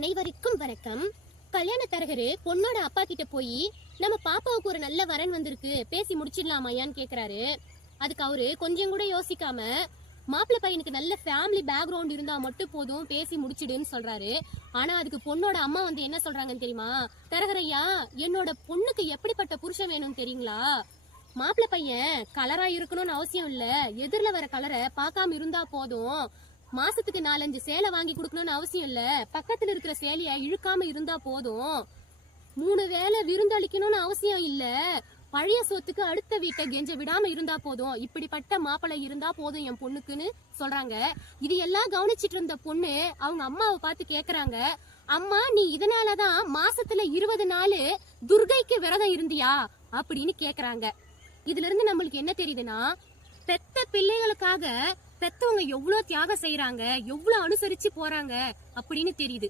அனைவருக்கும் வணக்கம். கல்யாண தரகரு பொண்ணோட அப்பா கிட்ட போய் நம்ம பாப்பாவுக்கு ஒரு நல்ல வரன் வந்திருக்கு, பேசி முடிச்சிடலாமாயான்னு கேக்குறாரு. அதுக்கு அவரு கொஞ்சம் கூட யோசிக்காம மாப்பிள்ளை பையனுக்கு நல்ல ஃபேமிலி பேக்ரவுண்ட் இருந்தா மட்டும் போதும், பேசி முடிச்சிடுன்னு சொல்றாரு. ஆனா அதுக்கு பொண்ணோட அம்மா என்ன சொல்றாங்கன்னு தெரியுமா? தரகரையா, என்னோட பொண்ணுக்கு எப்படிப்பட்ட புருஷன் வேணும்னு தெரியுங்களா? மாப்பிள்ளை பையன் கலரா இருக்கணும்னு அவசியம் இல்ல, எதிரில வர கலரை பார்க்காம இருந்தா போதும். மாசத்துக்கு 4-5 சேலை வாங்கி கொடுக்கணும்னு அவசியம் இல்ல, பக்கத்துல இருக்கிற சேலைய இழுக்காம இருந்தா போதும். 3 வேளை விருந்தளிக்கணும்னு அவசியம் இல்ல, பழைய சொத்துக்கு அடுத்த வீட்டை கெஞ்ச விடாம இருந்தா போதும். இப்படிப்பட்ட மாப்பிள்ளை இருந்தா போதும் என் பொண்ணுக்குன்னு சொல்றாங்க. இது எல்லாம் கவனிச்சிட்டு இருந்த பொண்ணு அவங்க அம்மாவை பார்த்து கேக்குறாங்க, அம்மா நீ இதனாலதான் மாசத்துல 20 நாள் துர்கைக்கு விரதம் இருந்தியா அப்படின்னு கேக்குறாங்க. இதுல இருந்து நம்மளுக்கு என்ன தெரியுதுன்னா, பெத்த பிள்ளைகளுக்காக பெத்தவங்க எவ்வளவு தியாகம் செய்யறாங்க, எவ்வளவு அனுசரிச்சு போறாங்க அப்படின்னு தெரியுது.